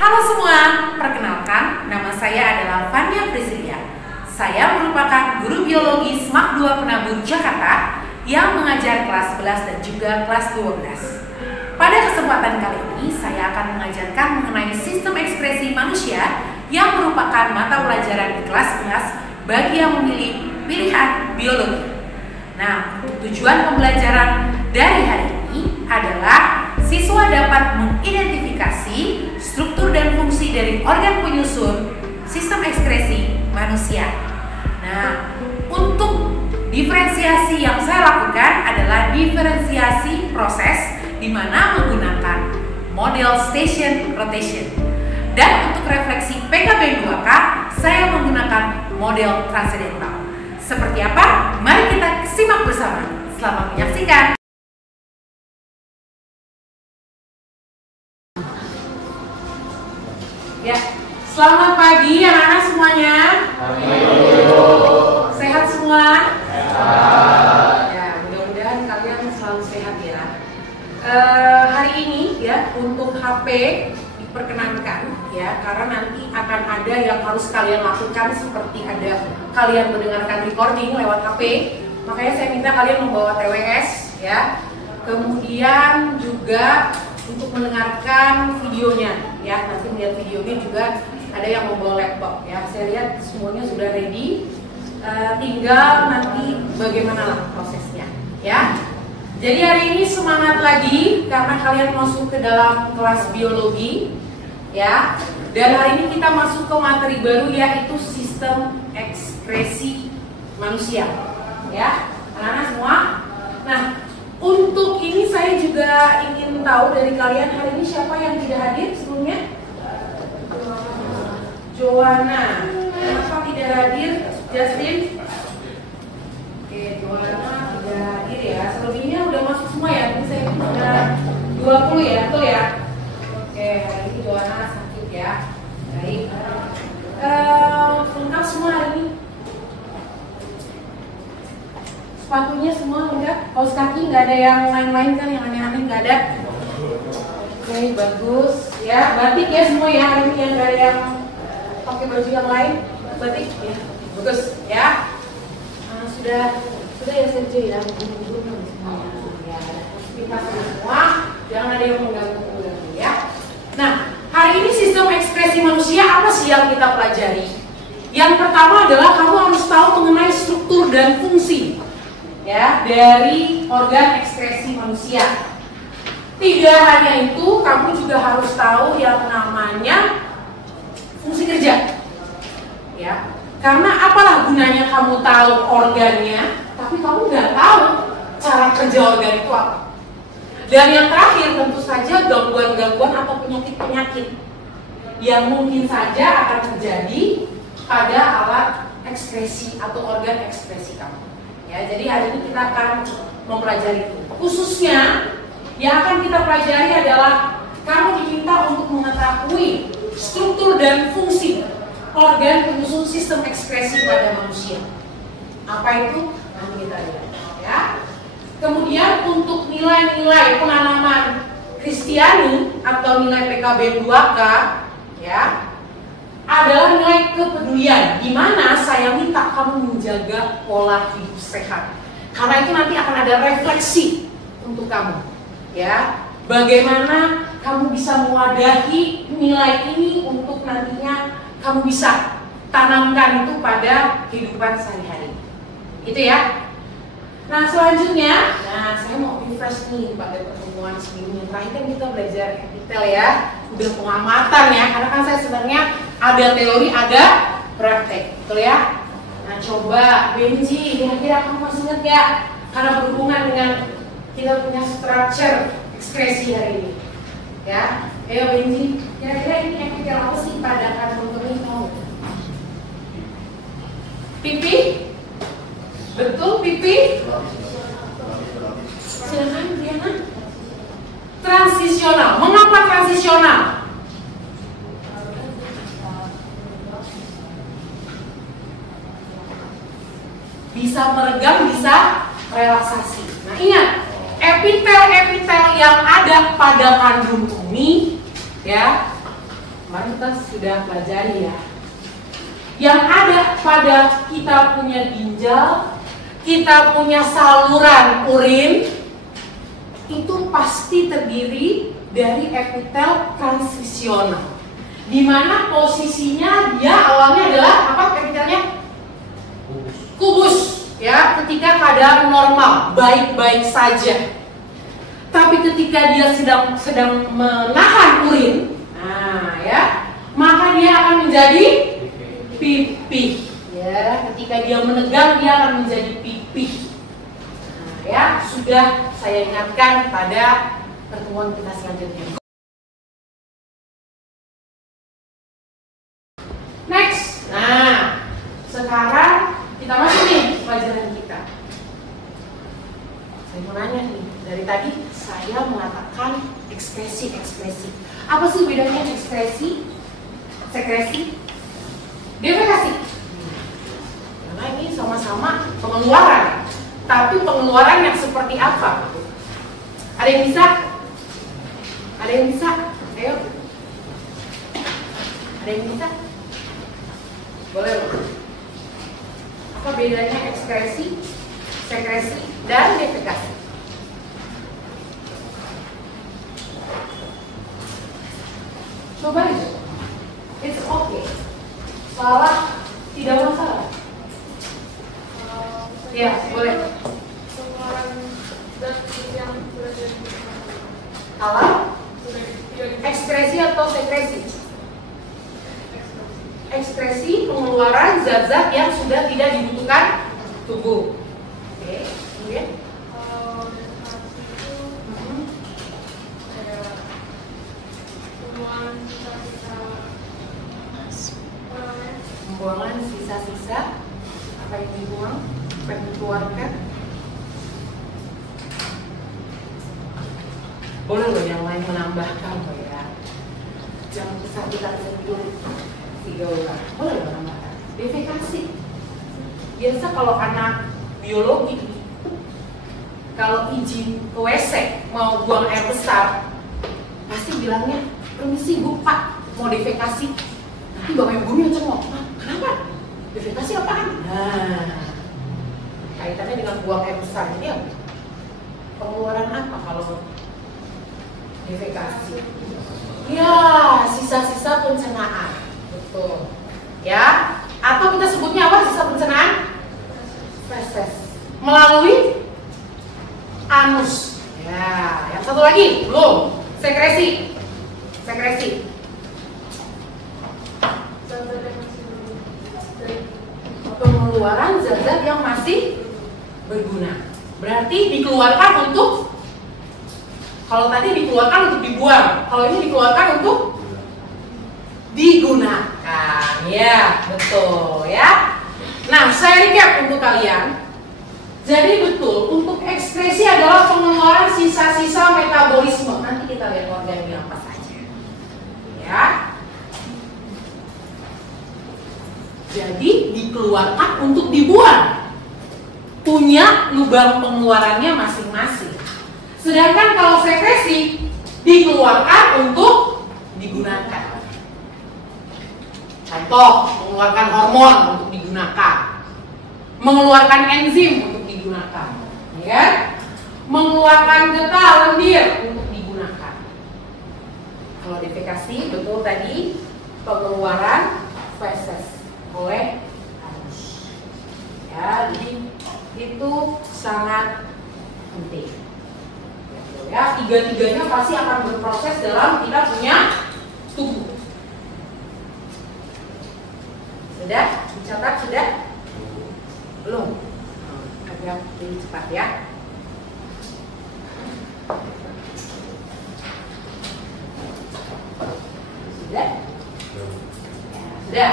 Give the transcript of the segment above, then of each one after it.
Halo semua, perkenalkan nama saya adalah Fania Priscilia. Saya merupakan guru biologi SMAK 2 Penabur Jakarta yang mengajar kelas 11 dan juga kelas 12. Pada kesempatan kali ini saya akan mengajarkan mengenai sistem ekspresi manusia yang merupakan mata pelajaran di kelas 11 bagi yang memilih pilihan biologi. Nah, untuk tujuan pembelajaran dari hari ini adalah siswa dapat mengidentifikasi struktur dan fungsi dari organ penyusun sistem ekskresi manusia. Nah, untuk diferensiasi yang saya lakukan adalah diferensiasi proses di mana menggunakan model station rotation. Dan untuk refleksi PKB 2K, saya menggunakan model transidental. Seperti apa? Mari kita simak bersama. Selamat menyaksikan. Ya, selamat pagi anak-anak semuanya. Sehat semua? Ya, mudah-mudahan kalian selalu sehat ya. Hari ini ya untuk HP diperkenankan ya, karena nanti akan ada yang harus kalian lakukan seperti ada kalian mendengarkan recording lewat HP. Makanya saya minta kalian membawa TWS ya. Kemudian juga untuk mendengarkan videonya ya, nanti melihat videonya juga ada yang membawa laptop ya. Saya lihat semuanya sudah ready, tinggal nanti bagaimana lah prosesnya ya. Jadi hari ini semangat lagi karena kalian masuk ke dalam kelas biologi ya. Dan hari ini kita masuk ke materi baru yaitu sistem ekspresi manusia ya, anak-anak semua. Nah, untuk ini saya juga ingin tahu dari kalian hari ini siapa yang tidak hadir sebelumnya? Joanna. Kenapa tidak hadir? Justin? Oke, Joanna tidak hadir ya. Selebihnya udah masuk semua ya. Ini saya sudah 20 ya, betul ya? Oke, hari ini Joanna sakit ya. Baik. Lengkap semua hari ini. Sepatunya semua lengkap, kaos kaki nggak ada yang lain-lain kan, yang aneh-aneh nggak ada. Oke, bagus ya. Batik ya semua ya hari ini, yang nggak ada yang pakai baju yang lain. Batik ya, bagus ya. Sudah ya Sergio ya, buru-buru semuanya ya. Kita semua, jangan ada yang mengganggu ya. Nah, hari ini sistem ekspresi manusia apa sih yang kita pelajari? Yang pertama adalah kamu harus tahu mengenai struktur dan fungsi ya dari organ ekspresi manusia. Tidak hanya itu, kamu juga harus tahu yang namanya fungsi kerja ya. Karena apalah gunanya kamu tahu organnya tapi kamu nggak tahu cara kerja organ itu apa. Dan yang terakhir tentu saja gangguan-gangguan atau penyakit-penyakit yang mungkin saja akan terjadi pada alat ekspresi atau organ ekspresi kamu. Ya, jadi hari ini kita akan mempelajari itu. Khususnya yang akan kita pelajari adalah kamu diminta untuk mengetahui struktur dan fungsi organ penyusun sistem ekspresi pada manusia. Apa itu? Nanti kita lihat ya. Kemudian untuk nilai-nilai penanaman Kristiani atau nilai PKB 2K ya, adalah nilai kepedulian, di mana saya minta kamu menjaga pola hidup sehat. Karena itu nanti akan ada refleksi untuk kamu, ya. Bagaimana kamu bisa mewadahi nilai ini untuk nantinya kamu bisa tanamkan itu pada kehidupan sehari-hari. Itu ya. Nah selanjutnya, saya mau refresh nih pada pertemuan sebelumnya. Terakhir kan kita belajar detail ya, udah pengamatan ya. Karena kan saya sebenarnya ada teori, ada praktek, betul ya? Nah coba Benji, kira-kira kamu masih ingat ya? Karena berhubungan dengan kita punya structure ekspresi hari ini, ya. Ayo Benji, kira-kira ini epitel apa sih pada kandungan ini kamu? Pipi? Betul pipi? Silakan Diana. Transisional. Mengapa transisional? Bisa meregang, bisa relaksasi. Nah ingat, epitel-epitel yang ada pada kandung ini ya Kemarin kita sudah pelajari ya. Yang ada pada kita punya ginjal, kita punya saluran urin, itu pasti terdiri dari epitel transisional. Di mana posisinya dia awalnya adalah apa epitelnya? Kubus. Ya, ketika keadaan normal, baik-baik saja. Tapi ketika dia sedang menahan urin, nah ya, maka dia akan menjadi pipih. Ya, ketika dia menegang dia akan menjadi pipih. Nah, ya, sudah saya ingatkan pada pertemuan kita selanjutnya. Next. Nah, sekarang kita masuk nih pelajaran kita. Saya mau nanya nih, dari tadi saya mengatakan ekspresi. Apa sih bedanya ekspresi, sekresi, defekasi? Karena ini sama-sama pengeluaran, tapi pengeluaran yang seperti apa? Ada yang bisa? Ada yang bisa? Ayo. Ada yang bisa? Boleh loh. Apa bedanya ekskresi, sekresi, dan defekasi? Coba aja. It's okay. Salah, tidak masalah. Ya, boleh. Kalau ekskresi atau sekresi? Ekspresi pengeluaran zat-zat yang sudah tidak dibutuhkan tubuh. Oke, kemudian pembuangan sisa-sisa apa yang dibuang, apa yang dikeluarkan. Boleh loh yang lain menambahkan loh ya. Jangan kita sendiri. 3 orang. Boleh menambahkan. Defekasi. Biasa kalau anak biologi, kalau izin ke WC mau buang air besar, pasti bilangnya, permisi Bu Pak, mau defekasi. Nanti Bapak Ibu gurunya cengok. Kenapa? Defekasi apaan? Nah, kaitannya dengan buang air besar. Jadi apa? Pengeluaran apa kalau defekasi? Ya, sisa-sisa pencernaan. Betul. Ya, atau kita sebutnya apa sisa pencernaan? Feses. Melalui anus. Ya, yang satu lagi belum. Sekresi. Pengeluaran zat-zat yang masih berguna. Berarti dikeluarkan untuk, kalau tadi dikeluarkan untuk dibuang, kalau ini dikeluarkan untuk digunakan. Ya, betul ya. Nah, saya recap untuk kalian. Jadi betul, untuk ekskresi adalah pengeluaran sisa-sisa metabolisme. Nanti kita lihat organnya apa saja. Ya. Jadi dikeluarkan untuk dibuang. Punya lubang pengeluarannya masing-masing. Sedangkan kalau sekresi dikeluarkan untuk digunakan. Contoh, mengeluarkan hormon untuk digunakan, mengeluarkan enzim untuk digunakan, ya, mengeluarkan getah lendir untuk digunakan. Kalau defekasi, betul tadi pengeluaran feses oleh anus. Ya, jadi itu sangat penting. Ya, tiga-tiganya pasti akan berproses dalam kita punya tubuh. Sudah? Dicatat sudah? Belum? Agak lebih cepat ya. Sudah? Ya, sudah.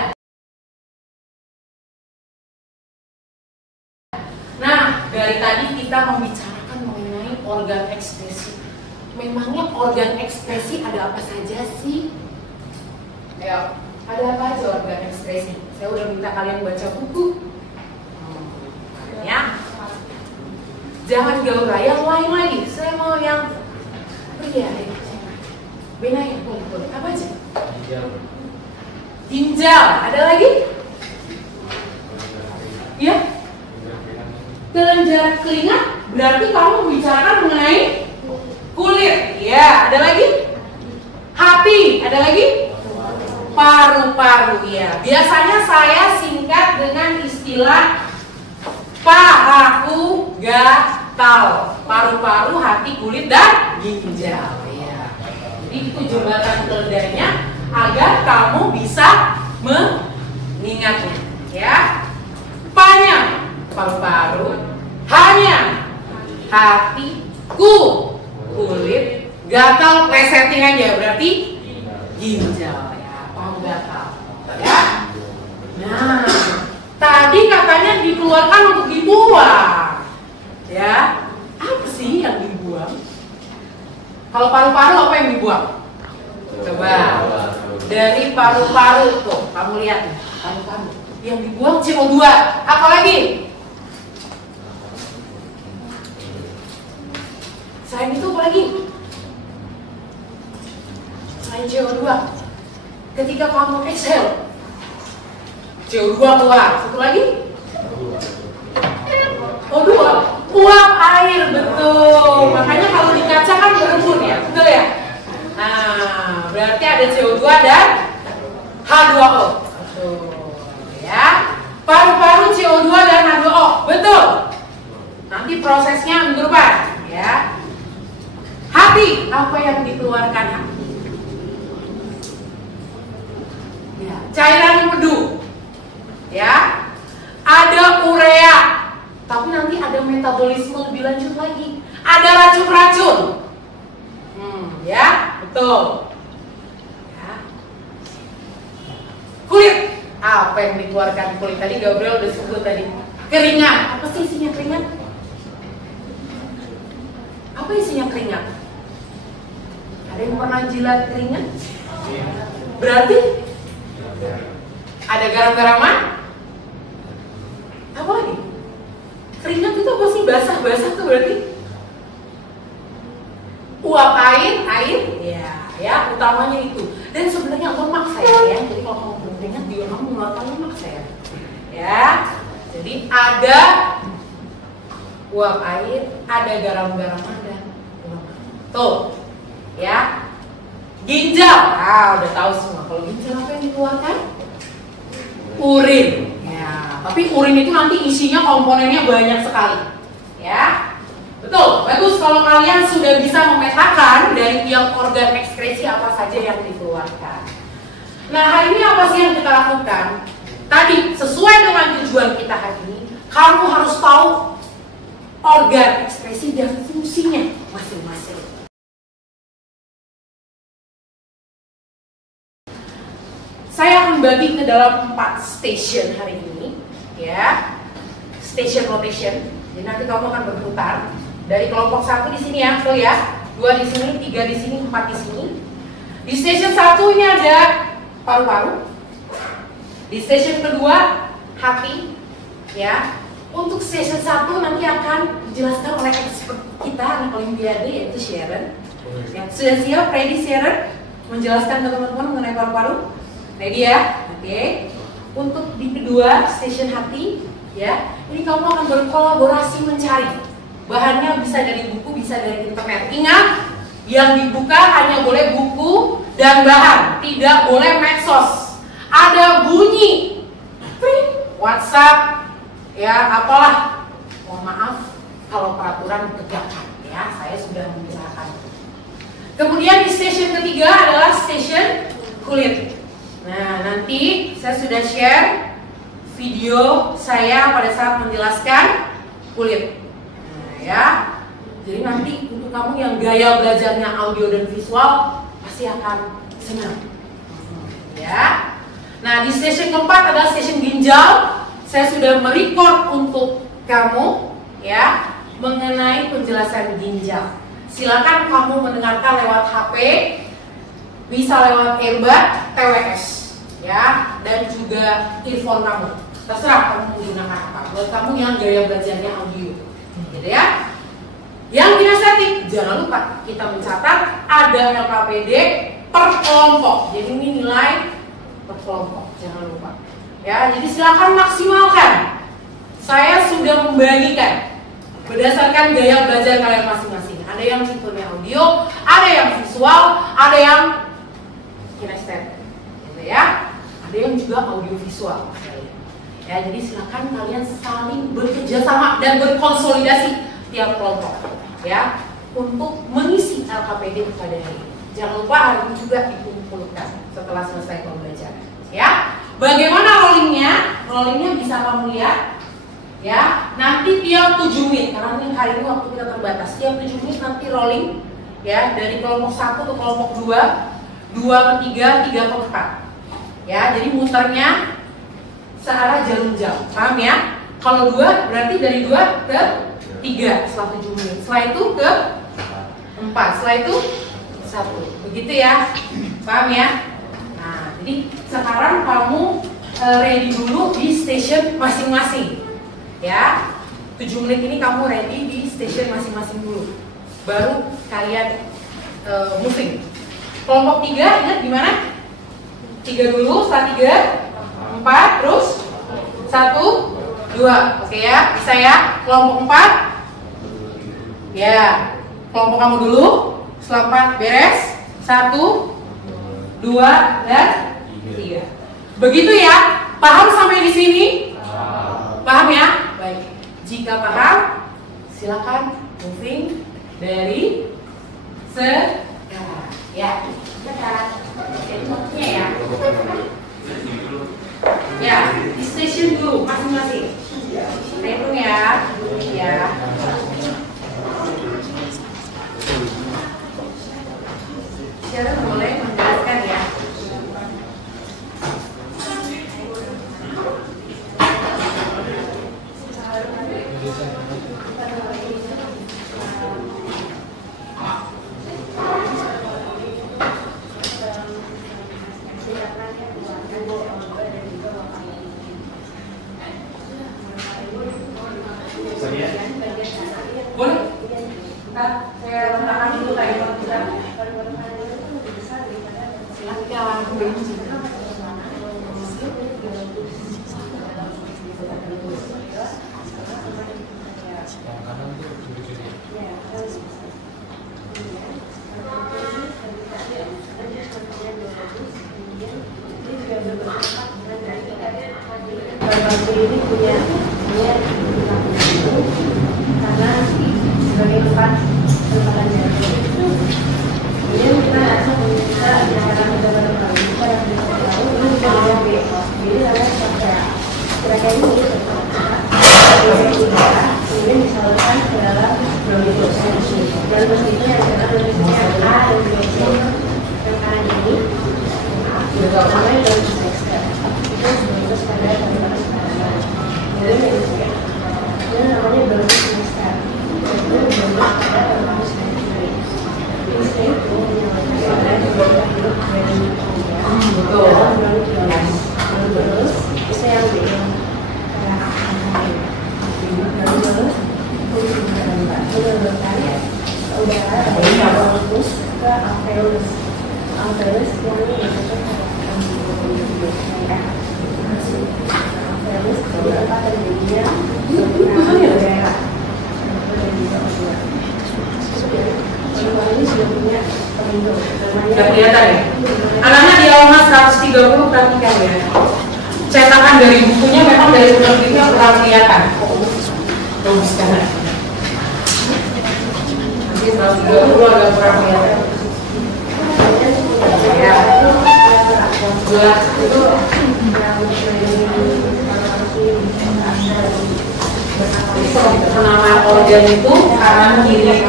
Nah, dari tadi kita membicarakan mengenai organ ekspresi. Memangnya organ ekspresi ada apa saja sih? Ayo, ada apa aja organ ekspresi? Saya udah minta kalian baca buku. Ya. Jangan gaul yang lain lagi. Saya mau yang pria. Bena ya, boleh. Apa aja? Ginjal. Ada lagi? Ya. Kelenjar keringat berarti kamu membicarakan mengenai kulit. Ya. Ada lagi? Hati. Ada lagi? Paru-paru. Ya. Biasanya saya singkat dengan istilah paru gatal. Paru-paru, hati, kulit, dan ginjal. Ya. Jadi itu jembatan keledainya agar kamu bisa mengingatnya. Ya. Panya paru-paru, hanya hati, kulit, gatal plesetin aja berarti ginjal. Ya, paru gatal. Ya. Nah, tadi katanya dikeluarkan untuk dibuang. Ya. Apa sih yang dibuang? Kalau paru-paru apa yang dibuang? Coba. Dari paru-paru tuh, kamu lihat nih, paru-paru. Yang dibuang CO2. Apa lagi? Selain itu apa lagi? Selain CO2. Ketika kamu exhale, CO2 keluar. Satu lagi? O2. Uap air, betul. Makanya kalau di kaca kan berembun ya, betul ya? Nah, berarti ada CO2 dan H2O. Betul. Ya. Paru-paru CO2 dan H2O. Betul. Nanti prosesnya minggu depan, ya. Hati, apa yang dikeluarkan hati? Ya, cairan empedu. Ya. Ada urea. Tapi nanti ada metabolisme lebih lanjut lagi. Ada racun-racun. Ya, betul. Ya. Kulit. Apa yang dikeluarkan kulit tadi? Gabriel udah sebut tadi. Keringat. Apa sih isinya keringat? Apa isinya keringat? Ada yang pernah jilat keringat? Berarti ada garam-garaman? Apa lagi? Keringat itu apa sih? Basah-basah tuh berarti? Uap air, ya, utamanya itu. Dan sebenarnya lemak saya ya. Jadi kalau kamu keringat juga kamu mengeluarkan lemak saya. Ya, jadi ada uap air, ada garam-garaman dan lemak. Tuh, ya. Ginjal, udah tahu semua. Kalau ginjal apa yang dikeluarkan? Urin. Ya, tapi urin itu nanti isinya komponennya banyak sekali. Ya. Betul, bagus kalau kalian sudah bisa memetakan dari tiap organ ekskresi apa saja yang dikeluarkan. Nah, hari ini apa sih yang kita lakukan? Tadi, sesuai dengan tujuan kita hari ini, kamu harus tahu organ ekskresi dan fungsinya masing-masing. Saya akan bagi ke dalam 4 station hari ini, ya. Station rotation. Jadi nanti kamu akan berputar. Dari kelompok 1 di sini ya, tuh ya. 2 di sini, 3 di sini, 4 di sini. Di station 1 ini ada paru-paru. Di station kedua hati, ya. Untuk station 1 nanti akan dijelaskan oleh expert kita anak Olimpiade yaitu Sharon. Ya, sudah siap, ready Sharon? Menjelaskan ke teman-teman mengenai paru-paru? Ready ya? Oke. Untuk di kedua station hati, ya. Ini kamu akan berkolaborasi mencari. Bahannya bisa dari buku, bisa dari internet. Ingat, yang dibuka hanya boleh buku dan bahan, tidak boleh medsos. Ada bunyi, WhatsApp, ya apalah. Mohon maaf kalau peraturan ditegakkan, ya. Saya sudah membicarakan. Kemudian di station ketiga adalah station kulit. Nah, nanti saya sudah share video saya pada saat menjelaskan kulit. Ya, jadi nanti untuk kamu yang gaya belajarnya audio dan visual pasti akan senang. Ya, nah di sesi keempat adalah sesi ginjal. Saya sudah merecord untuk kamu, ya, mengenai penjelasan ginjal. Silakan kamu mendengarkan lewat HP, bisa lewat earbud, TWS, ya, dan juga earphone kamu. Terserah kamu menggunakan apa. Buat kamu yang gaya belajarnya audio. Gitu ya. Yang kinestetik, jangan lupa kita mencatat ada LKPD, per kelompok. Jadi ini nilai per kelompok, jangan lupa. Ya, jadi silakan maksimalkan. Saya sudah membagikan berdasarkan gaya belajar kalian masing-masing. Ada yang tipenya audio, ada yang visual, ada yang kinestetik, gitu ya. Ada yang juga audio visual. Ya, jadi silakan kalian saling bekerja sama dan berkonsolidasi tiap kelompok, ya, untuk mengisi LKPD pada hari ini. Jangan lupa hari ini juga dikumpulkan setelah selesai pembelajaran, ya. Bagaimana rollingnya? Rollingnya bisa kamu lihat, ya. Nanti tiap 7 menit, karena ini hari ini waktu kita terbatas. Tiap 7 menit nanti rolling, ya, dari kelompok 1 ke kelompok 2, 2 ke 3, 3 ke 4. Ya, jadi muternya searah jarum jam, paham ya? Kalau 2 berarti dari 2 ke 3 setelah 7 menit. Setelah itu ke 4, setelah itu 1. Begitu ya, paham ya? Nah, jadi sekarang kamu ready dulu di station masing-masing, ya. 7 menit ini kamu ready di station masing-masing dulu, baru kalian moving. Kelompok 3 ingat gimana? 3 dulu, setelah 3 4, terus 1, 2. Oke ya, bisa ya. Kelompok 4, ya, kelompok kamu dulu. Setelah 4 beres, 1, 2, dan 3. Begitu ya. Paham sampai di sini? Paham ya? Baik. Jika paham, silakan moving dari sekarang. Ya, sekarang. Jadi maksudnya ya. Ya, di station dulu masing-masing. Saya hitung ya, ya. Sharon boleh menjelaskan ya. Boleh? Saya letakkan dulu tadi. Ini punya karena sebagai tempat penempatan data itu, kemudian kita bisa cara mencoba kita yang bisa tahu ini bisa jadi karena kira-kira ini kemudian disalurkan ke dalam produk solusi dan mestinya adalah produksinya A dan B yang kanan ini juga sama yang dari semester itu sebenarnya standar dari Indonesia. Ini namanya baru semester. Itu baru ada dalam semester. Semester itu menyebabkan ada hidup dari dalam baru terus bisa yang bikin terus udara dari alveolus ke alveolus. Alveolus yang ini alveolus itu apa terjadinya udara. Ini sudah punya pelindung. Sudah kelihatan ya? Anak-anak di halaman 130 perhatikan ya. Cetakan dari bukunya memang dari penerbitnya kurang kelihatan. Bagus banget. Nanti 130 agak kurang kelihatan. Ya. Jelas itu penamaan organ itu kanan kiri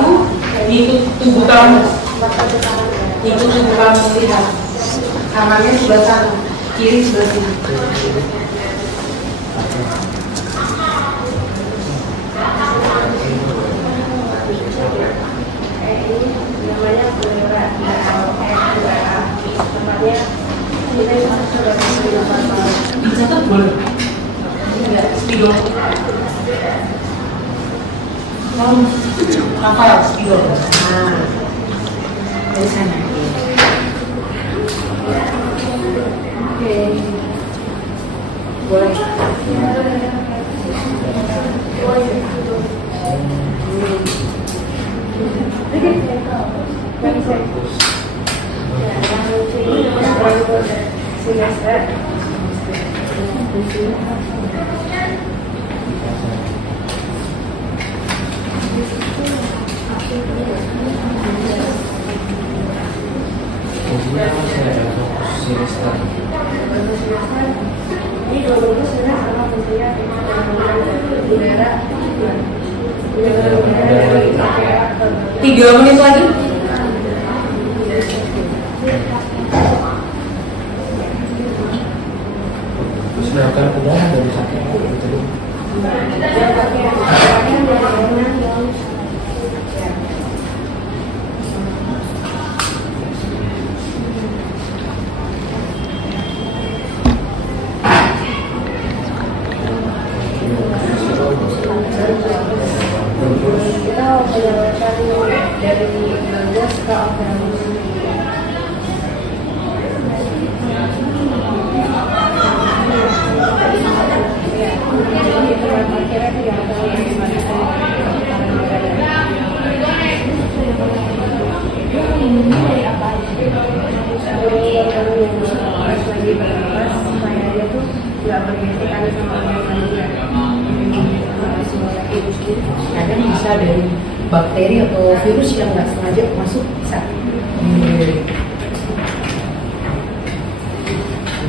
itu tubuh kamu. Itu tubuh kamu lihat. Kanannya sebelah sana, kiri sebelah sini. Ini namanya pleura, tempatnya kita dicatat boleh? Enggak, spidol. Hafal spidol. Nah, dari sana. Oke. Boleh. Ini dua bagus sebenarnya sama fungsinya udara. 3 menit lagi. Sedangkan udara dari sakit gitu. Kita melewatkan dari bagus ke operasi. Kadang bisa dari bakteri atau virus yang nggak sengaja masuk, bisa.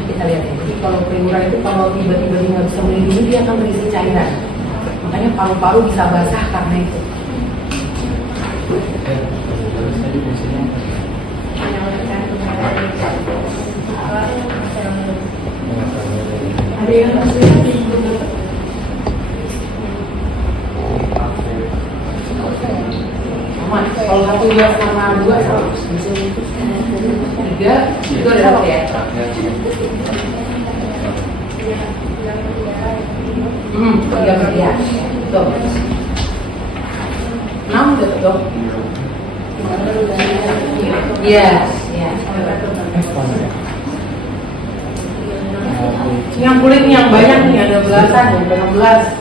Kita lihat ya. Jadi kalau primuran itu kalau tiba-tiba dia nggak bisa melindungi, dia akan berisi cairan. Makanya paru-paru bisa basah karena itu. Ada yang aman. Kalau 1, 2 sama 2 100. 3 itu ada dapat ya. 3/3. Tuh. 6 udah tuh. Yes, ya. Yang kulit yang banyak nih, ada belasan, ada 16.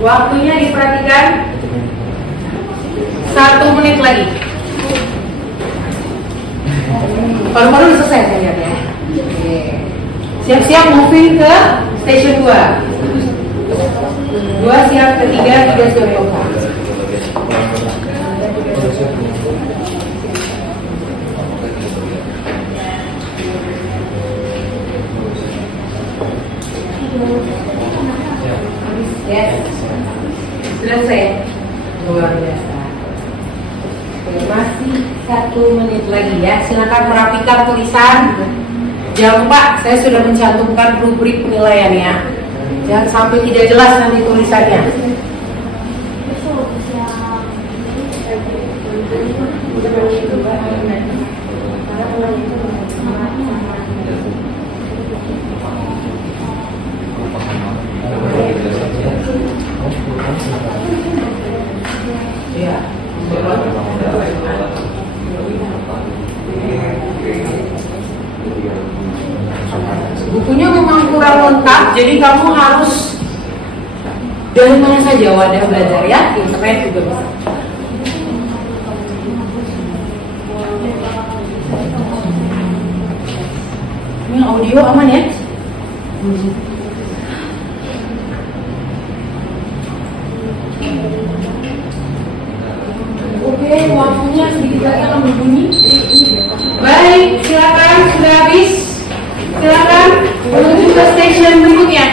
Waktunya diperhatikan. 1 menit lagi. Paru-paru udah selesai saya lihat ya. Siap-siap moving ke station 2. 2 siap ke 3, 3 siap ke 4. Yes. Selesai. Luar biasa. Oke, masih 1 menit lagi ya. Silakan merapikan tulisan. Jangan lupa, saya sudah mencantumkan rubrik penilaiannya. Jangan sampai tidak jelas nanti tulisannya. Ya. Bukunya memang kurang lengkap, jadi kamu harus dari mana saja wadah belajar ya, internet juga bisa. Ini audio aman ya? Oke, waktunya sedikit lagi akan berbunyi. Baik, silakan, sudah habis. Silakan menuju ke stasiun berikutnya.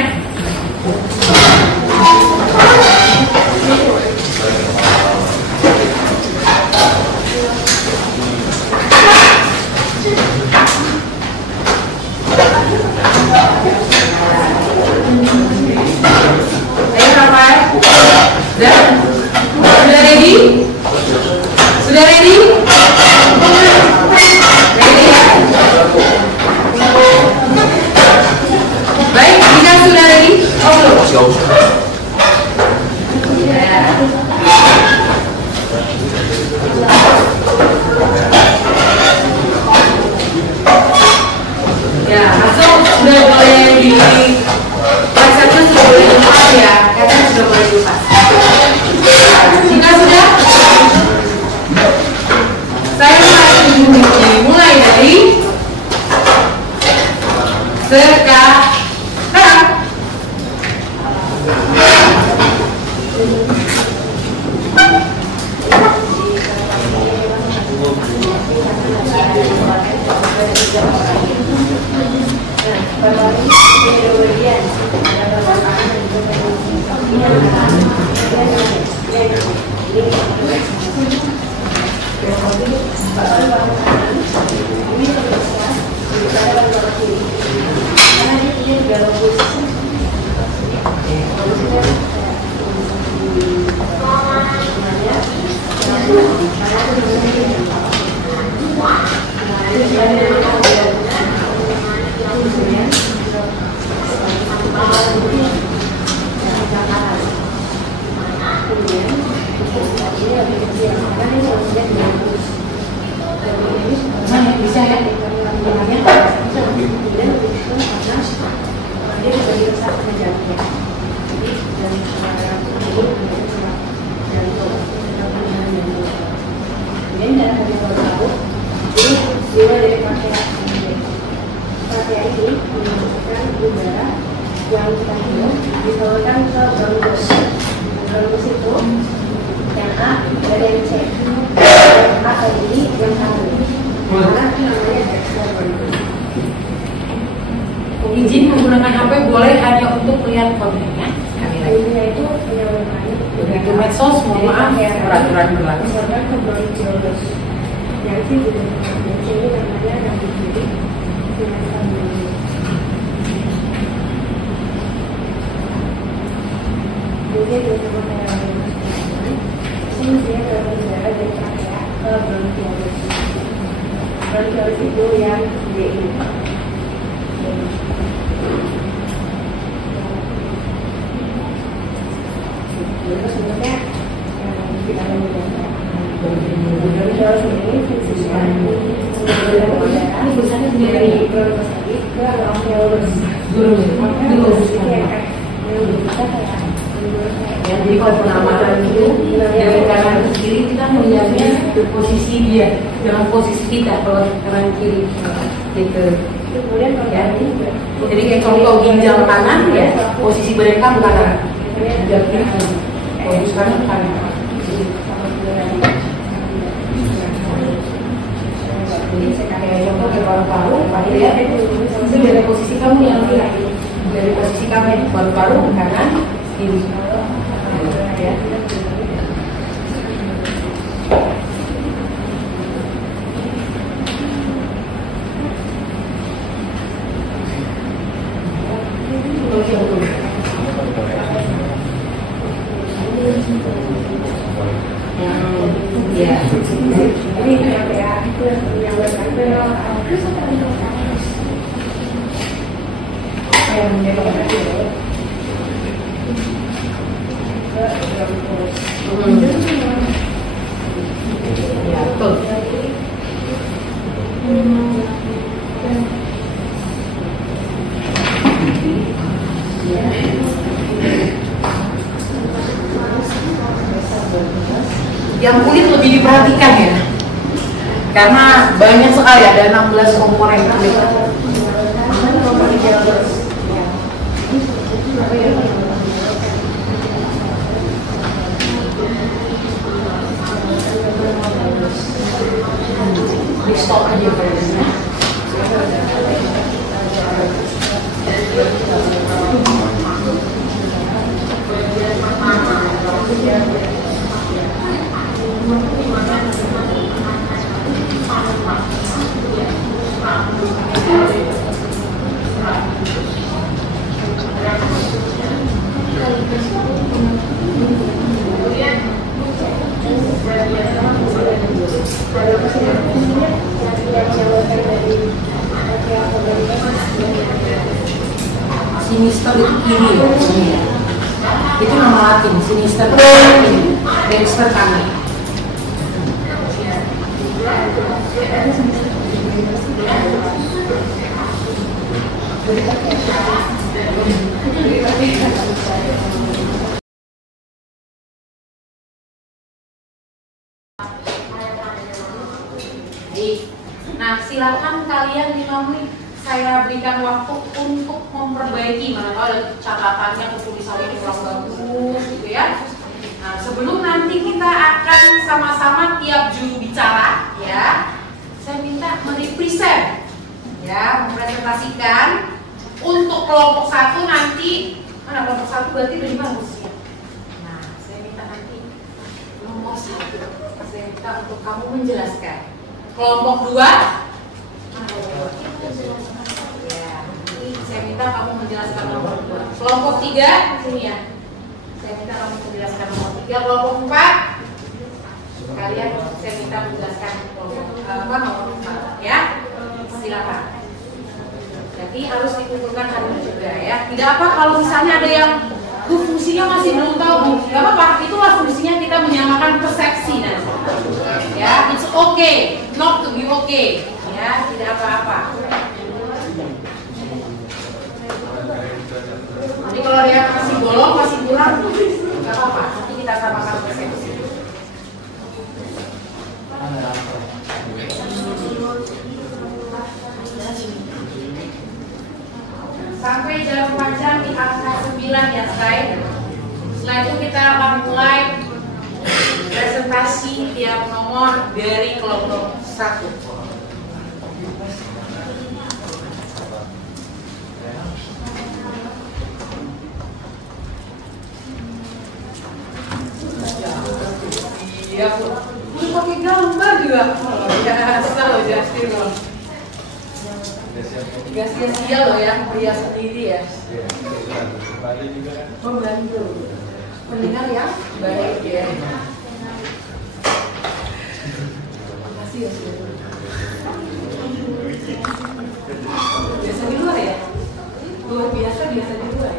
dari website sudah boleh dilepas ya, katanya sudah boleh dilepas. Jika sudah, saya mulai dari sekarang. Bisa ya? Yang kita hidup disalurkan ke bronkus. Bronkus itu yang A ada yang C. Yang A tadi yang kanan. Karena itu namanya dextral bronkus. Izin menggunakan HP boleh hanya untuk melihat kontennya. Intinya itu penyaluran. Begitu medsos, mohon maaf peraturan berlaku. Disalurkan ke bronkus. Yang C juga yang C ini namanya rambut Kemudian untuk penyaluran sini dia berbicara dari area ke bronkiolus. Bronkiolus itu yang D ini. Terus sebenarnya kita menggunakan bronkiolus ini fungsinya menggunakan udara dari bronkus tadi ke bronkiolus. Jadi kalau penamaran itu dari kanan ke kiri kita melihatnya ke posisi dia, dengan posisi kita kalau kanan kiri gitu. Ya. Jadi kayak contoh ginjal kanan ya, posisi badan kamu kanan, ginjal kiri posisi kanan kanan. Jadi kayak contoh kayak paru-paru, ya itu dari posisi kamu yang kiri, dari posisi kamu paru-paru kanan kiri. Ya. Yang kulit lebih diperhatikan ya, karena banyak sekali, ada 16 komponen kulit. Di stop aja badannya. Sinister itu kiri ya, itu nama Latin. Sinister itu kiri, Dexter kanan. nih saya berikan waktu untuk memperbaiki, mana kalau ada catatannya ketulisannya kurang bagus gitu ya. Nah, sebelum nanti kita akan sama-sama tiap juru bicara ya, saya minta merepresent ya, mempresentasikan untuk kelompok 1 nanti. Mana kelompok 1 berarti dari mana posisinya? Nah, saya minta nanti nomor 1 saya minta untuk kamu menjelaskan. Kelompok 2 ya, ini saya minta kamu menjelaskan nomor 2. Kelompok 3 sini ya, saya minta kamu menjelaskan nomor 3. Kelompok 4 kalian saya minta menjelaskan nomor 4 ya, silakan. Jadi harus dikumpulkan hari ini juga ya. Tidak apa kalau misalnya ada yang fungsinya masih belum tahu, tidak apa-apa. Itulah fungsinya kita menyamakan persepsi nanti. Ya, it's okay, not to be okay. Ya, tidak apa-apa. Jadi kalau dia masih bolong, masih kurang, tidak apa-apa. Nanti kita samakan persepsi. Sampai jarum panjang di angka 9 ya say. Setelah itu kita akan mulai presentasi tiap nomor dari kelompok 1. Iya, udah pakai gambar juga. Ya, selalu Justin loh. Gak sia-sia loh ya, pria sendiri ya. Membantu mendengar yang baik ya. Makasih ya. Biasa di luar ya? Luar biasa di luar ya?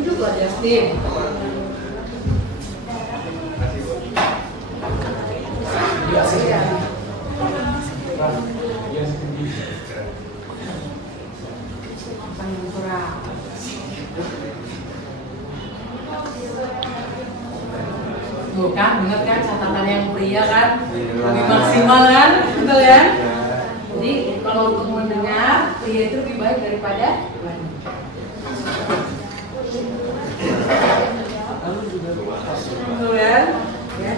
Hidup lah Justin. Ya. Tuh kan, bener kan catatan yang pria kan lebih maksimal kan, betul kan? Jadi kalau untuk mendengar, pria itu lebih baik daripada wanita. Betul kan? Ya.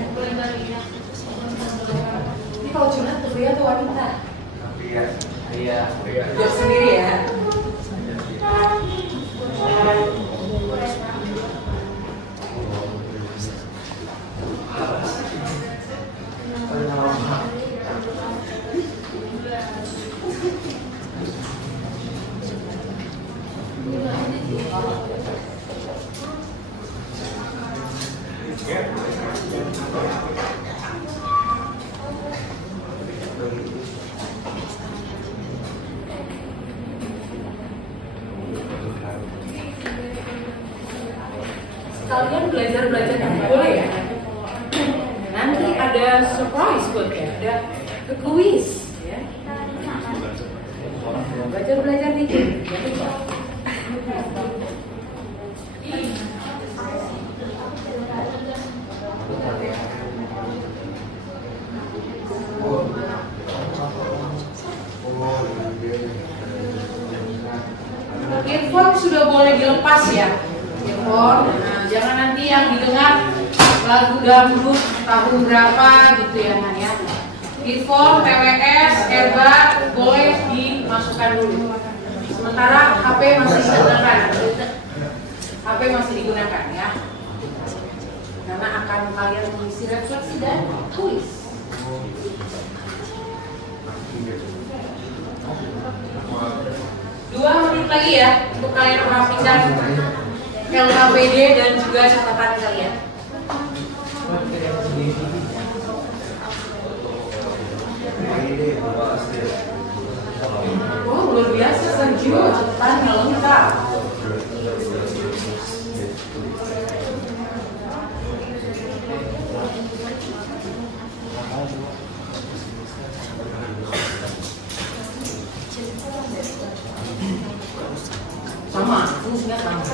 Ini kalau curhat tuh pria tuh wanita. Pria. Jawab sendiri ya. Kalian belajar boleh ya? Nanti ada surprise buat ya, ada quiz ya. Belajar dikit. Earphone sudah boleh dilepas ya. Earphone, nah, jangan nanti yang didengar lagu dangdut tahun berapa gitu ya kan ya. Earphone, PWS, earbud boleh dimasukkan dulu. Sementara HP masih digunakan. HP masih digunakan ya. Karena akan kalian mengisi refleksi dan tulis. Dua menit lagi ya untuk kalian merapikan LKPD dan juga catatan kalian. Oh luar biasa Sanju, catatannya lengkap. Sama, fungsinya sama.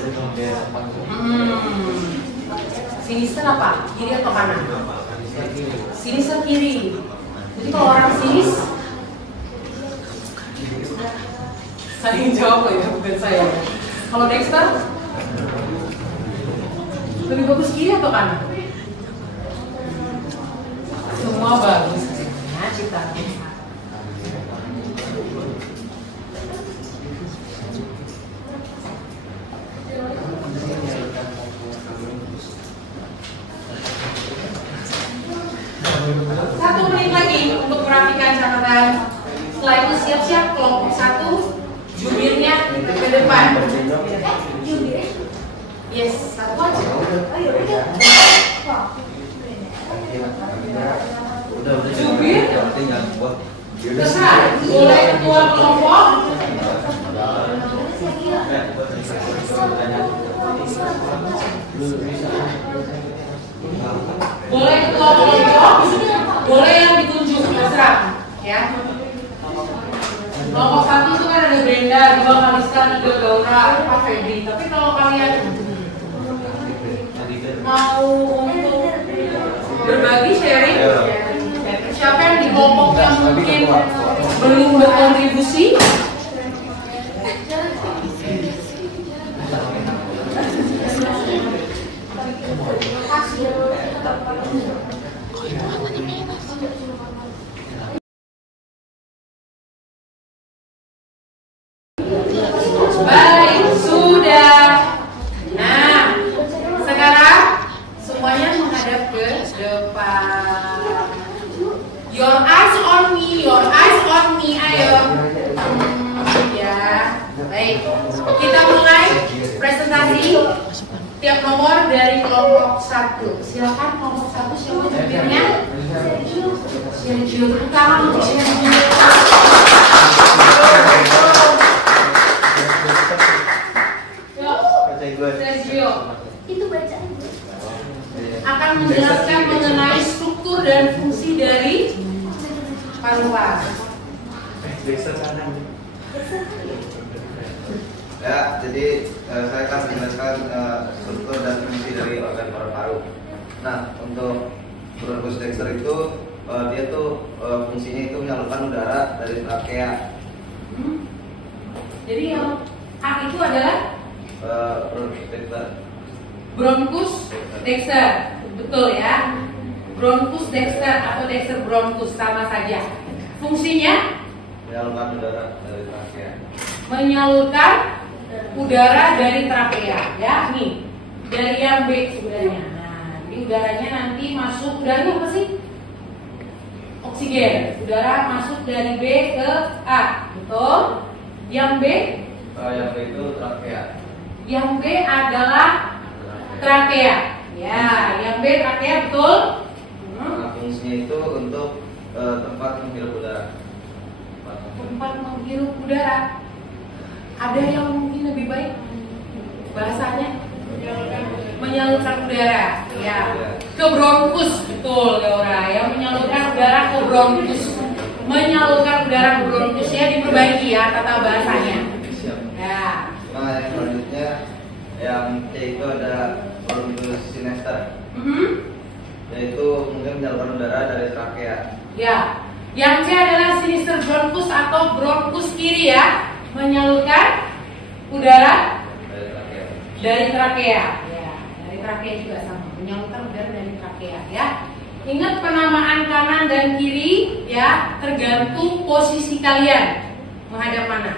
Sinister apa? Kiri atau kanan? Sinister kiri. Jadi kalau orang sinis saling jawab ya, bukan saya. Kalau Dexter lebih bagus kiri atau kanan? Semua bagus. Nah, kita satu menit lagi untuk merapikan catatan. Setelah itu siap-siap kelompok 1 jubirnya ke depan. Yes, satu aja. Jubir terserah, boleh ketua kelompok, boleh ketua kelompok, boleh yang ditunjuk, terserah ya. Kelompok 1 itu kan ada Brenda, 2 Kalista, 3 Gaura, 4 Febri. Tapi kalau kalian mau untuk berbagi sharing, siapa yang di kelompok yang mungkin belum berkontribusi? Baik, sudah. Nah, sekarang semuanya menghadap ke depan. Your eyes on me, your eyes on me. Ayo. Ya, baik. Kita mulai presentasi tiap nomor dari kelompok 1. Silakan kelompok 1 siapa jubirnya? Sergio. Tangan untuk Sergio. Sergio Itu bacaan akan menjelaskan mengenai struktur dan fungsi dari paru-paru. Ya, jadi saya akan menjelaskan struktur dan fungsi dari organ paru-paru. Nah, untuk bronkus Dexter itu dia tuh fungsinya itu menyalurkan udara dari trakea. Jadi yang A itu adalah Bronkus Dexter. bronkus Dexter, betul ya. Bronkus Dexter atau Dexter bronkus sama saja. Fungsinya Menyalurkan udara dari trakea. menyalurkan udara dari trakea, ya. Nih, dari yang B sebenarnya. Nah, jadi udaranya nanti masuk dari apa sih? Oksigen. Udara masuk dari B ke A, betul? Yang B? Yang B itu trakea. Yang B adalah trakea. Ya, yang B trakea, betul? Nah, fungsinya itu untuk tempat menghirup udara. Tempat menghirup udara. Ada yang mungkin lebih baik bahasanya? Menyalurkan udara, ya. Ke bronkus, betul Gaura. Yang menyalurkan udara ke bronkus. Menyalurkan udara ke bronkus ya, diperbaiki ya tata bahasanya. Siap. Ya. Nah, yang selanjutnya yang C itu ada bronkus sinester, yaitu mungkin menyalurkan udara dari trakea. Ya. Yang C adalah sinister bronkus atau bronkus kiri ya, menyalurkan udara dari trakea. Ya, dari trakea juga sama, menyalurkan udara dari trakea ya. Ingat penamaan kanan dan kiri ya, tergantung posisi kalian menghadap mana.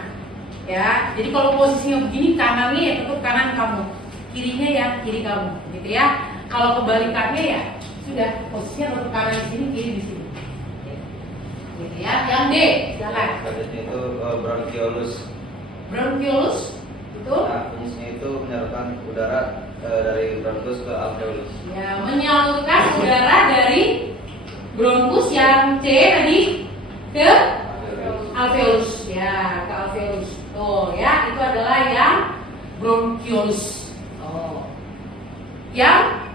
Ya, jadi kalau posisinya begini kanannya ya tetap kanan kamu, kirinya ya kiri kamu, gitu ya. Kalau kebalikannya ya sudah posisinya tetap kanan di sini, kiri di sini. Gitu ya. Yang D, silakan. Selanjutnya itu bronchiolus. Bronchiolus, betul? Nah, fungsinya itu menyalurkan udara dari bronkus ke alveolus. Ya, menyalurkan udara dari bronkus yang C tadi ke alveolus. Ya, ke alveolus. Tuh, ya, itu adalah yang bronchiolus. Oh. Yang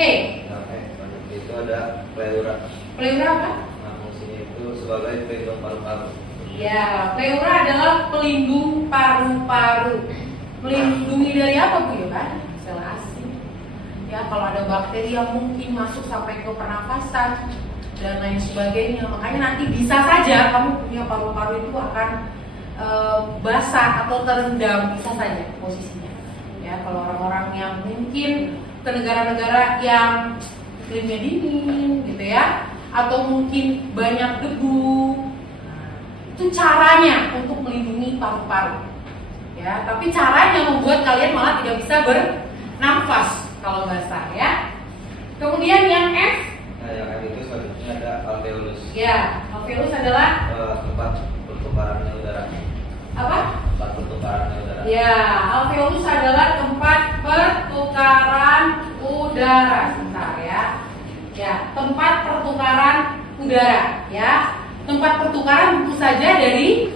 E. Nah, selanjutnya itu ada pleura. Pleura apa? Nah, fungsinya itu sebagai pelindung paru-paru. Ya, pleura adalah pelindung paru-paru. Melindungi dari apa Bu ya kan? Sel asin. Ya, kalau ada bakteri yang mungkin masuk sampai ke pernafasan, dan lain sebagainya. Makanya nanti bisa saja kamu punya paru-paru itu akan basah atau terendam, bisa saja posisinya. Ya, kalau orang-orang yang mungkin ke negara-negara yang iklimnya dingin gitu ya, atau mungkin banyak debu, itu caranya untuk melindungi paru-paru. Ya, tapi caranya membuat kalian malah tidak bisa bernafas kalau basah ya. Kemudian yang F. Nah, yang F itu selanjutnya ada alveolus. Ya, alveolus adalah tempat pertukaran udara. Apa? Tempat pertukaran udara. Ya, alveolus adalah tempat pertukaran udara. Sebentar ya. Ya, tempat pertukaran udara ya. Tempat pertukaran tentu saja dari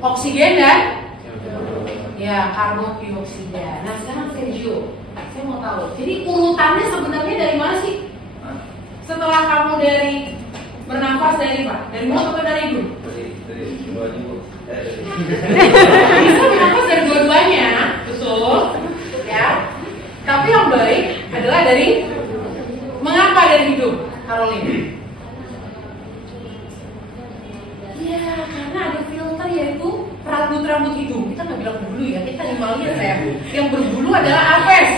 oksigen dan ya karbon dioksida. Nah sekarang Sergio, saya mau tahu. Jadi urutannya sebenarnya dari mana sih? Setelah kamu dari bernafas dari apa? Dari mulut atau dari hidung? Dari dua-duanya Bu. Bisa bernafas dari dua-duanya, betul? Ya. Tapi yang baik adalah dari mengapa dari hidung, Caroline? Ya, karena ada filter yaitu rambut-rambut hidung. Kita nggak bilang berbulu ya, kita animalia sayang. Yang berbulu adalah apes,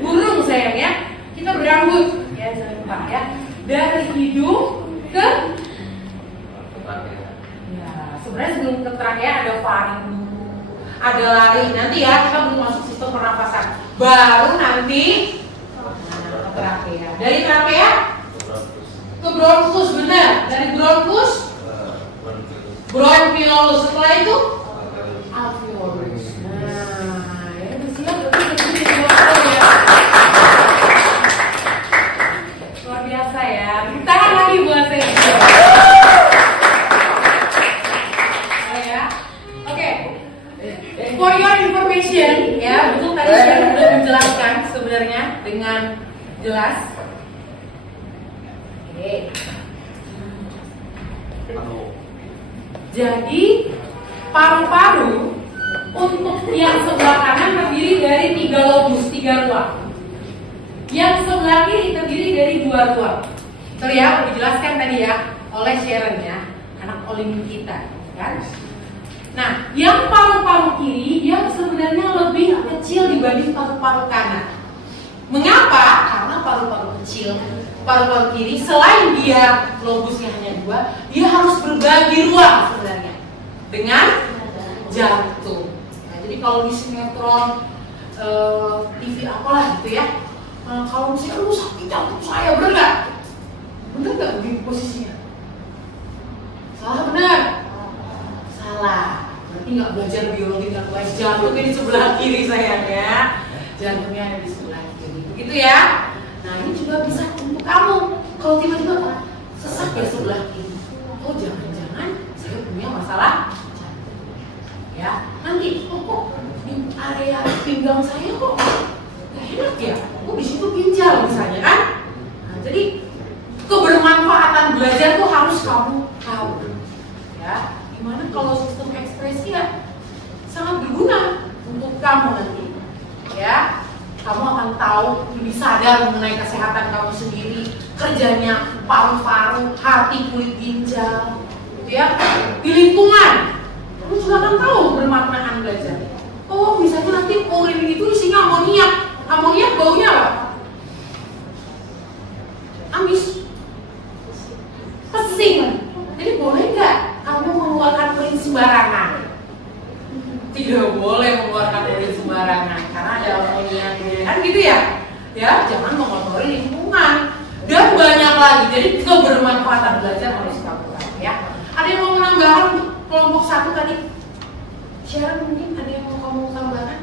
burung sayang ya. Kita berambut, ya jangan lupa ya. Dari hidung ke ya, sebenarnya sebelum ke trachea ada faring dulu, ada lari. Nanti ya kita belum masuk sistem pernafasan. Baru nanti ke trachea. Dari trachea ke bronkus, benar. Dari bronkus bronchiolus, setelah itu alveolus. Nah, ya udah siap berarti ya. Luar biasa ya. Tangan lagi buat saya. Ya. Oke. For your information, ya, betul tadi saya sudah menjelaskan sebenarnya dengan jelas. Oke. Jadi paru-paru untuk yang sebelah kanan terdiri dari 3 lobus, 3 ruang. Yang sebelah kiri terdiri dari 2 ruang. Betul ya, dijelaskan tadi ya oleh Sharon ya, anak olim kita, kan? Nah, yang paru-paru kiri yang sebenarnya lebih kecil dibanding paru-paru kanan. Mengapa? Karena paru-paru kecil, paru-paru kiri selain dia lobusnya hanya 2, dia harus berbagi ruang sebenarnya dengan jantung. Nah, jadi kalau di sinetron TV apalah gitu ya, kalau misalnya lu sakit jantung saya, bener nggak? Bener nggak begini posisinya? Salah benar? Salah. Berarti nggak belajar biologi dengan baik. Jantungnya di sebelah kiri sayang ya. Jantungnya ada di sebelah kiri. Begitu ya. Nah ini juga bisa untuk kamu. Kalau tiba-tiba sesak ya sebelah kiri. Oh jangan-jangan saya punya masalah jantung. Ya nanti kok di area pinggang saya kok gak enak ya. Oh di situ ginjal misalnya kan. Nah, jadi kebermanfaatan belajar tuh harus kamu tahu. Ya. Gimana kalau sistem ekspresi ya sangat berguna untuk kamu nanti. Ya. Kamu akan tahu, lebih sadar mengenai kesehatan kamu sendiri, kerjanya paru-paru, hati, kulit, ginjal, ya, di lingkungan. Kamu juga akan tahu bermaknaan belajar. Oh, misalnya nanti urin itu isinya amoniak. Amoniak baunya apa? Amis, pesing. Jadi boleh nggak kamu mengeluarkan urin sembarangan? Tidak boleh mengeluarkan urin sembarangan karena ada amoniaknya, kan gitu ya? Ya, jangan mengotori lingkungan dan banyak lagi. Jadi kebermanfaatan belajar harus kamu tahu ya. Ada yang mau menambahkan kelompok 1 tadi? Sharon mungkin ada yang mau kamu tambahkan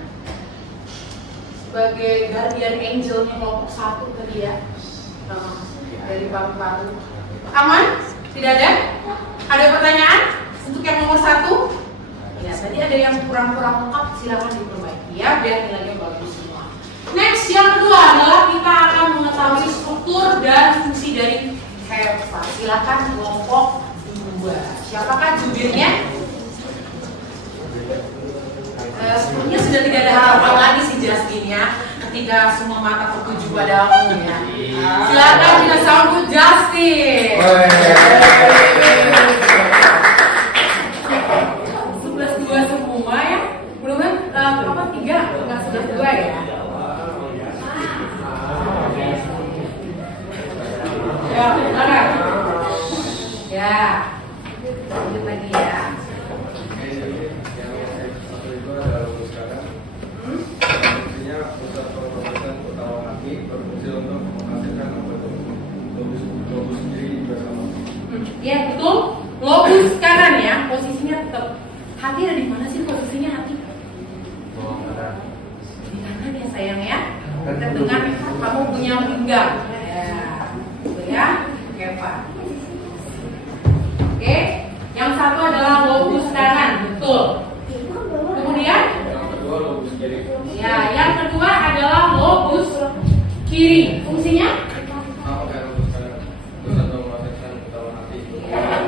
sebagai guardian angelnya kelompok 1 tadi ya? Dari paru-paru. Aman? Tidak ada? Ada pertanyaan untuk yang nomor 1? Ya, tadi ada yang kurang-kurang lengkap, silakan diperbaiki ya, biar nilainya bagus semua. Next, yang kedua adalah kita akan mengetahui struktur dan fungsi dari HEPA. Silakan kelompok 2. Siapakah jubirnya? Sepertinya sudah tidak ada harapan lagi sih Justin ya. ketika semua mata tertuju padamu ya. Silakan kita sambut Justin. 11-2 semua ya. Mudah-mudahan apa 3 enggak 11-2 ya. Ya, silakan. Ya. Lanjut lagi ya. Ya betul, lobus kanan ya, posisinya tetap. Hati ada di mana sih posisinya hati? Di kanan ya sayang ya. Dekat dengan kamu punya pinggang. Ya, betul ya, Keva. Oke, yang satu adalah lobus kanan, betul. Kemudian, ya, yang kedua adalah lobus kiri. Fungsinya?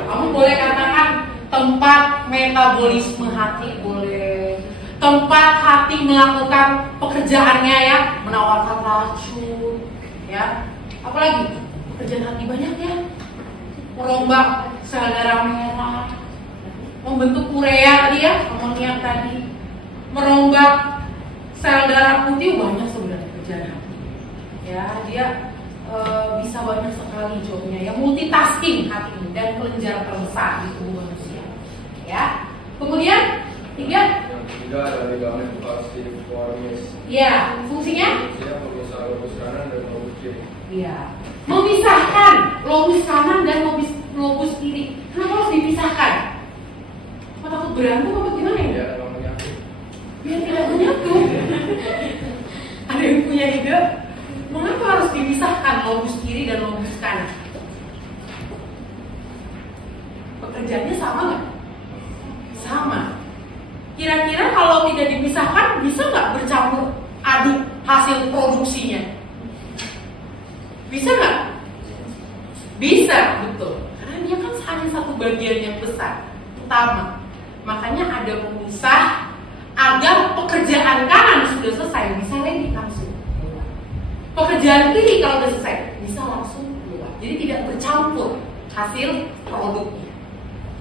Kamu boleh katakan tempat metabolisme hati, boleh tempat hati melakukan pekerjaannya ya, menawarkan racun ya, apalagi pekerjaan hati banyak ya, merombak sel darah merah, membentuk urea tadi ya, amoniak tadi, merombak sel darah putih, banyak sebenarnya pekerjaan hati ya, dia bisa banyak sekali jobnya ya, multitasking hati ini dan kelenjar terbesar di tubuh manusia ya. Kemudian tiga ada ligamen falciformis. Ya, fungsinya memisah lobus kanan dan lobus kiri. Iya, memisahkan lobus kanan dan lobus kiri. Kenapa harus dipisahkan? Apa takut berantem apa gimana ya? Ya, menyatu. Biar tidak menyatu. Ada yang punya ide? Mengapa harus dipisahkan lobus kiri dan lobus kanan? Pekerjaannya sama nggak? Sama. Kira-kira kalau tidak dipisahkan bisa nggak bercampur aduk hasil produksinya? Bisa nggak? Bisa, betul. Karena dia kan hanya satu bagian yang besar, utama. Makanya ada pemisah agar pekerjaan kanan sudah selesai bisa lagi langsung. Pekerjaan kiri kalau sudah selesai bisa langsung keluar. Jadi tidak bercampur hasil produknya.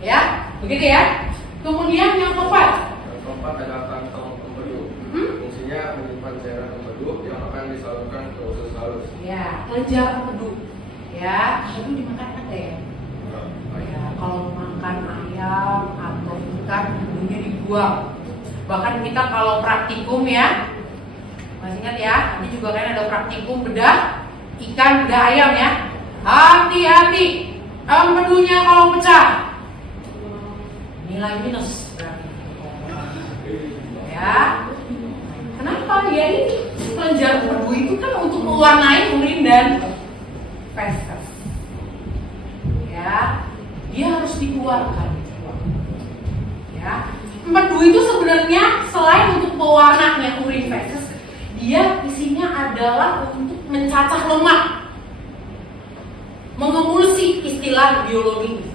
Ya, begitu ya. Kemudian yang keempat. Yang keempat adalah kantong empedu. Fungsinya menyimpan cairan empedu yang akan disalurkan ke usus halus. Ya, kelenjar empedu. Ya, empedu dimakan ada ya. Ya, kalau makan ayam atau ikan empedunya dibuang. Bahkan kita kalau praktikum ya, masih ingat ya, ini juga kan ada praktikum bedah ikan, bedah ayam ya. Hati-hati, empedunya kalau pecah nilai minus berarti. Ya, kenapa? Ya ini kelenjar empedu itu kan untuk mewarnai urin dan feses. Ya, dia harus dikeluarkan. Ya, empedu itu sebenarnya selain untuk pewarnanya urin feses, dia isinya adalah untuk mencacah lemak, mengemulsi istilah biologi.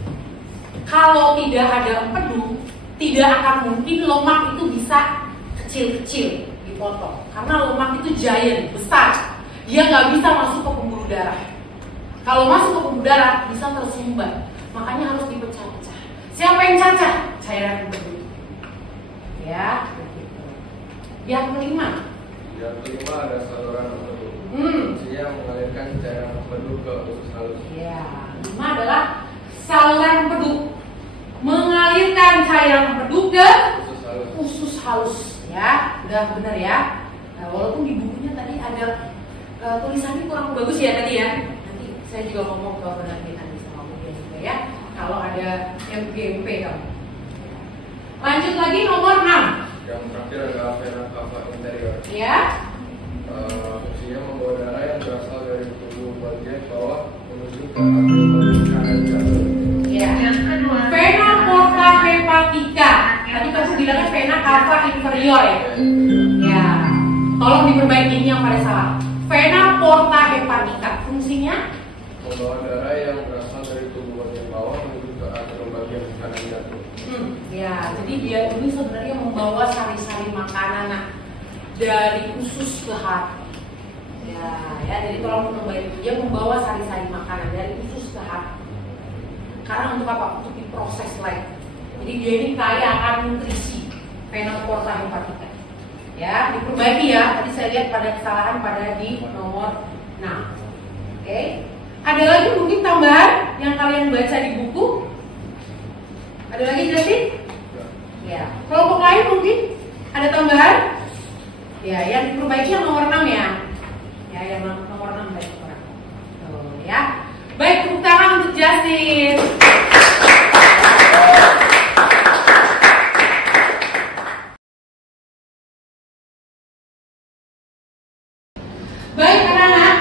Kalau tidak ada empedu, tidak akan mungkin lemak itu bisa kecil-kecil dipotong. Karena lemak itu giant, besar. Dia nggak bisa masuk ke pembuluh darah. Kalau masuk ke pembuluh darah bisa tersumbat. Makanya harus dipecah-pecah. Siapa yang cacah? Cairan empedu. Ya, begitu. Yang kelima. Yang kelima ada saluran empedu. Fungsinya mengalirkan cairan empedu ke usus halus. Ya, kelima adalah saluran empedu. Mengalirkan cairan empedu ke usus halus. Ya, udah benar ya. Nah, walaupun di bukunya tadi ada tulisannya kurang bagus ya tadi ya. Nanti saya juga ngomong ke penerbit nanti sama Bu juga ya. Kalau ada MGMP kamu. Lanjut lagi nomor 6. Yang terakhir adalah vena cava interior. Ya. Fungsinya membawa darah yang berasal dari tubuh bagian bawah menuju ke arteria bagian kanan jantung. Ya. Yang kedua, vena porta hepatica. Tadi kamu bilangnya vena cava inferior ya. Ya. Tolong diperbaiki ini yang pada salah. Vena porta hepatica. Fungsinya membawa darah yang berasal dari tubuh bagian bawah menuju ke arteria bagian kanan jantung. Ya, jadi dia ini sebenarnya membawa sari-sari makanan dari usus ke hati. Ya, jadi tolong coba itu. Dia membawa sari-sari makanan dari usus ke hati. Karena untuk apa? Untuk diproses lagi. Jadi dia ini kaya akan nutrisi vena porta hepatica. Ya, diperbaiki ya. Tadi saya lihat pada kesalahan pada di nomor 6. Oke. Ada lagi mungkin tambahan yang kalian baca di buku? Ada lagi jelasin? Ya. Kelompok lain mungkin ada tambahan? Ya, yang diperbaiki yang nomor 6 ya. Ya, yang nomor 6 baik orang. Tuh, ya. Baik, tepuk tangan untuk Justin. Baik anak-anak,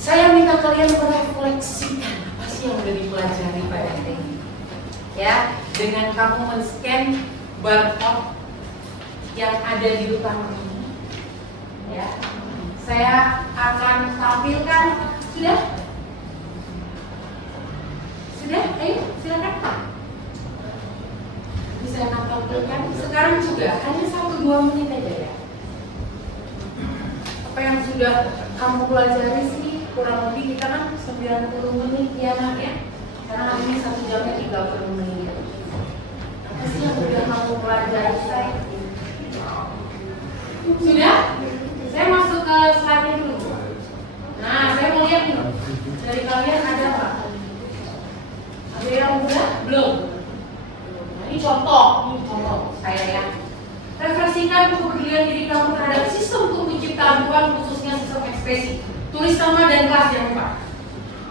saya minta kalian merefleksikan apa sih yang udah dipelajari pada hari ini. Ya, dengan kamu men-scan barcode yang ada di depan ini. Ya, saya akan tampilkan. Sudah? Sudah? Ayo, silakan. Bisa akan tampilkan. Sekarang juga hanya 1-2 menit aja ya. Apa yang sudah kamu pelajari sih kurang lebih kita kan 90 menit ya nak ya. Karena ini 1 jamnya 30 menit. Apa sih yang sudah kamu pelajari saya? Sudah? Saya masuk ke slide-nya dulu. Nah, saya mau lihat nih dari kalian ada apa? Ada yang udah? Belum. Nah, ini contoh saya ya. Refleksikan kepedulian diri kamu terhadap sistem untuk penciptaan Tuhan, khususnya sistem ekspresi. Tulis nama dan kelas jangan lupa.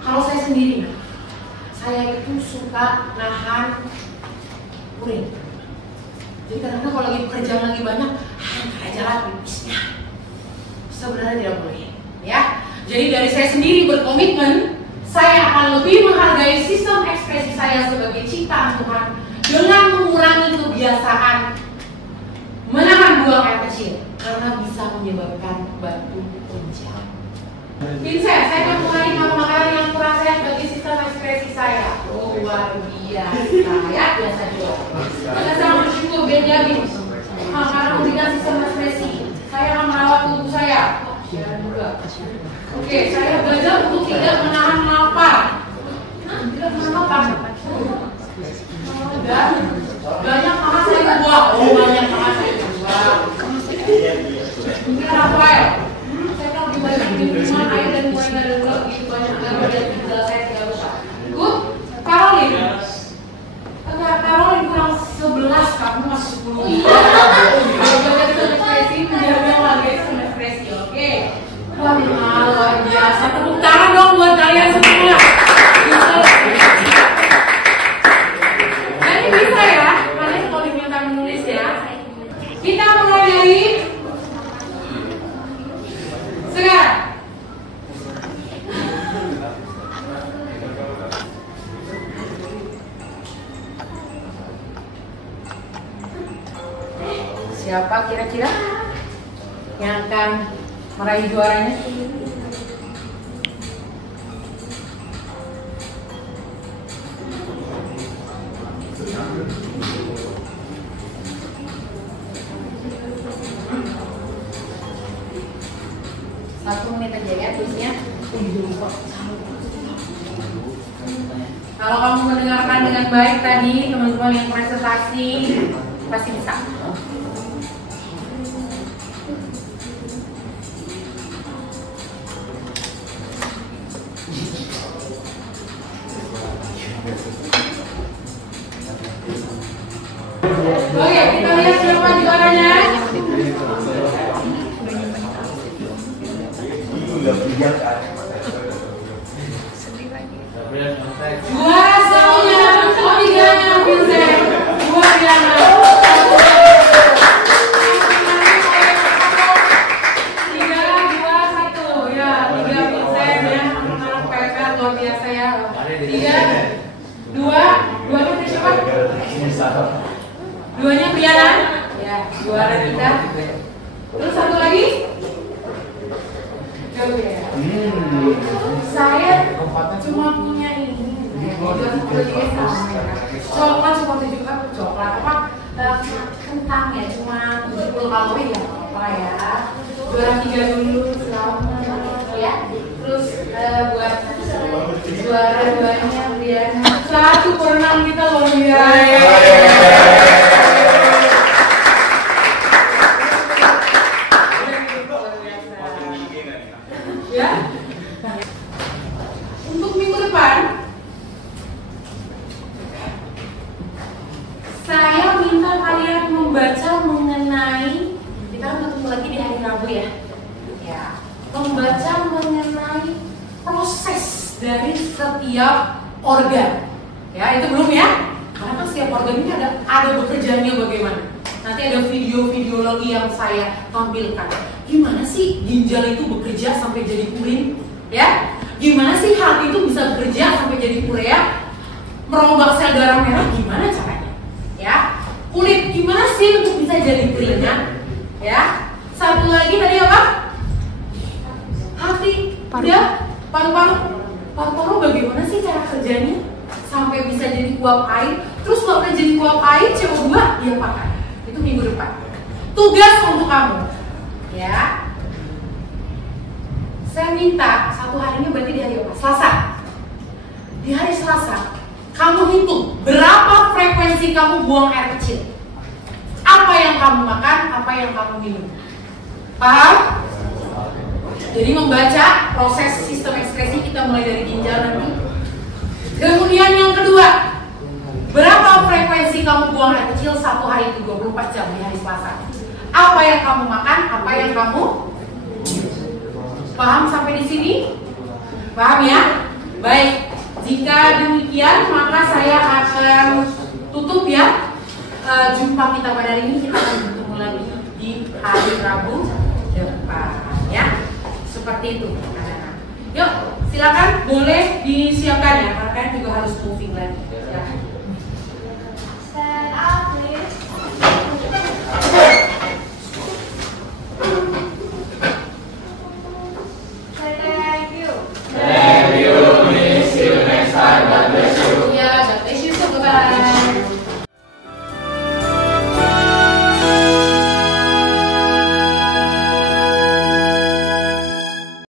Kalau saya sendiri, saya itu suka nahan urin. Jadi kadang-kadang kalau lagi pekerjaan lagi banyak, ntar aja lah pipisnya. Sebenarnya tidak boleh, ya. Jadi dari saya sendiri berkomitmen, saya akan lebih menghargai sistem ekspresi saya sebagai ciptaan Tuhan dengan mengurangi kebiasaan menahan buang air kecil karena bisa menyebabkan batu ginjal. Vincent, saya akan mengurangi makanan yang kurang sehat bagi sistem ekspresi saya. Oh, luar biasa, ya biasa juga. Saya sangat bersyukur Benjamin karena memberikan sistem ekspresi. Saya akan merawat tubuh saya. Oke, saya belajar untuk tidak menahan lapar. Tidak menahan lapar. Dan banyak makan saya buah. Oh, banyak makan saya buah. Ini Rafael. Saya kan lebih banyak minuman air dan mulai dari dulu begitu banyak gambar dan tinggal saya tidak besar. Good. Caroline. Caroline kurang 11, kamu masih 10. Kalau baca ekspresi menjaga lagi ekspresi, oke? Wah, luar biasa. Tepuk tangan dong buat kalian semua. Ini bisa ya, kalian kalau diminta menulis ya. Kita mulai dari sekarang. Siapa kira-kira yang akan meraih juaranya? Satu menit aja ya tulisnya. Kalau kamu mendengarkan dengan baik tadi, teman-teman yang presentasi pasti bisa. Oke, kita lihat siapa juaranya. Juara satunya, tiganya Vincent. Luar biasa. 3, 2, 1. Ya, 3 Vincent ya. Anak PK luar biasa ya. 3, 2, 2-nya siapa? Duanya Briana, ya juara kita. Terus satu lagi, saya cuma punya ini. Coklat cuma 7 coklat apa kentang ya cuma 70 kalori ya apa ya. juara 3 dulu, selamat ya. Terus buat juara 2-nya Briana. 1/6 kita loh ya. Ya. Untuk minggu depan saya minta kalian membaca mengenai, kita kan ketemu lagi di hari Rabu ya. Ya, membaca mengenai proses dari setiap organ. Ya, itu belum ya? Karena kan setiap organ ini ada bekerjanya bagaimana. Nanti ada video-video lagi yang saya tampilkan. Gimana sih ginjal itu bekerja sampai jadi urin? Ya, gimana sih hati itu bisa bekerja sampai jadi urea? Merombak sel darah merah gimana caranya? Ya, kulit gimana sih untuk bisa jadi keringat? Ya, satu lagi tadi apa? Hati, ya, paru-paru bagaimana sih cara kerjanya sampai bisa jadi uap air? Terus kalau udah jadi uap air CO2 dia pakai. Itu minggu depan. Tugas untuk kamu, ya. Saya minta satu harinya berarti di hari apa? Selasa. Di hari Selasa, kamu hitung berapa frekuensi kamu buang air kecil. Apa yang kamu makan, apa yang kamu minum. Paham? Jadi membaca proses sistem ekskresi kita mulai dari ginjal nanti. Kemudian yang kedua, berapa frekuensi kamu buang air kecil satu hari itu 24 jam di hari Selasa. Apa yang kamu makan, apa yang kamu minum. Paham sampai di sini? Paham ya? Baik, jika demikian maka saya akan tutup ya. Jumpa kita pada hari ini, kita akan bertemu lagi di hari Rabu depan ya. Seperti itu. Yuk, silakan boleh disiapkan ya, karena kalian juga harus moving lagi. Silakan. Stand up, please. Thank you. Thank you, miss. See you next time. God bless you. Ya, God bless you. Bye-bye.